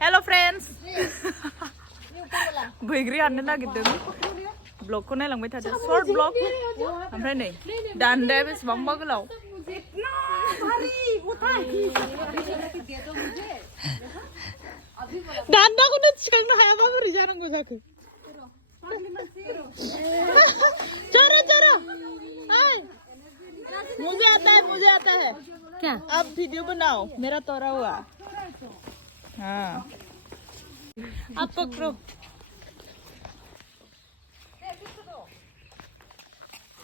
Hello friends. बैग्रि हाननो नागिरदों ब्लगखौ नायलांबाय थादो शर्ट ब्लग ओमफ्राय नै दान्दाया बेसेबांबा गोलाव दान्दाखौनो थिखांनो हायाबा बोरै जानांगौ जाखो चलो चलो मुझे आता है क्या अब वीडियो बनाओ मेरा तोड़ा हुआ हाँ आप पकड़ो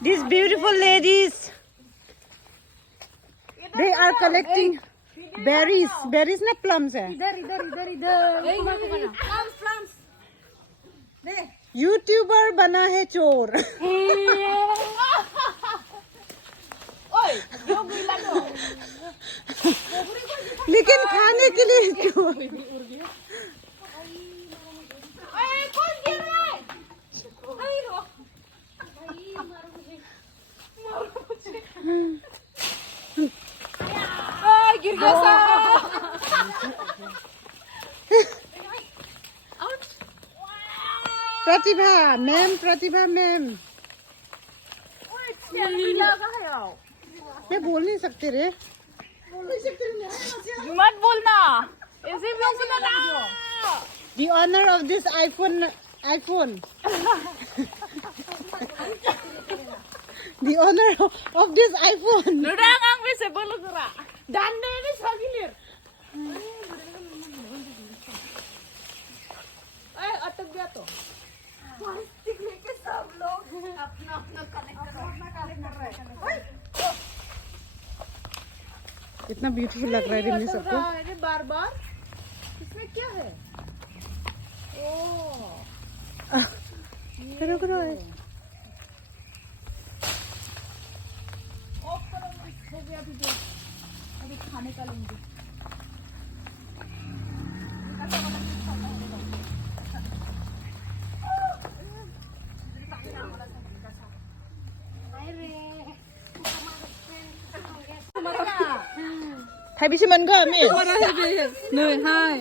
These beautiful ladies, they are collecting berries. Berries ना plums है. इधर. Plums. YouTuber बना है चोर. लेकिन खाने के लिए क्यों? गिर गया प्रतिभा मैम मैं बोल नहीं सकते रे मत बोलना ऐसे बोलना The owner of this iPhone The owner of this iPhone udah ngang bisa bolu gerak dan ini sagilir अटक गया तो प्लास्टिक लेके सब लोग अपना कलेक्ट कर रहे हैं कितना ब्यूटीफुल लग रहा है रिमी सबको अरे बार इसमें क्या है ओह करो हो गया अभी खाने का लेंगे थाइबेसे मोनखो मी नै हाय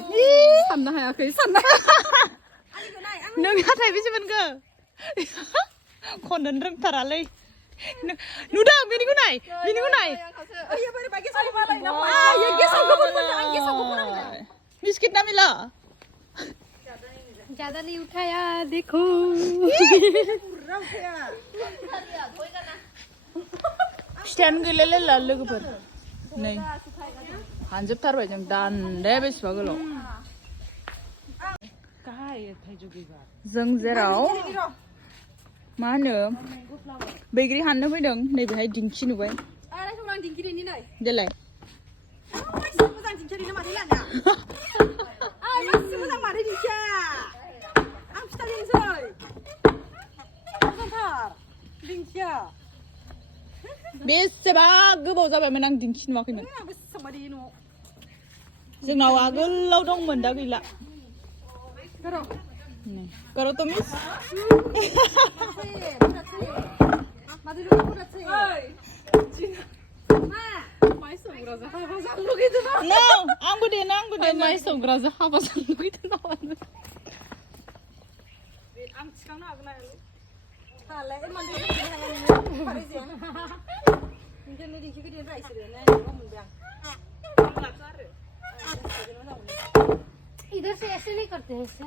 साननो हायाखै नोंहा थाइबेसे मोनखो खननो रोंथारालै नुदों बिनिखौ नाय बिस्किट ना मिला ज्यादा नहीं उठाया देखो फिथायानो गैलायलायला लोगोफोर नै हानजोबथारबाय जों दान्दाया बेसेबा गोलाव जों जेराव मा होनो बैग्रि हाननो फैदों नैबेहाय दिंखि नुबाय देलाय बेसेबा गोबाव जाबायमोन आं दिंखि नुवाखैमोन जोंनाव आगोलाव दंमोन दा गैला करो तो मिस आंबो दे माइ संग्राजों हाबा जानो लुगैदों नामा आं थिखांनो हागोन हालाय इधर से ऐसे नहीं करते हैं इससे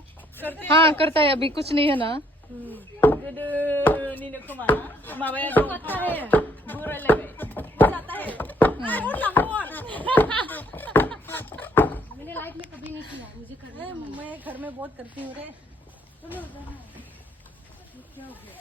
हाँ करता है अभी कुछ नहीं है ना मैंने लाइफ में कभी नहीं किया मुझे करना मैं घर में बहुत करती हूँ रे चलो क्या हो गया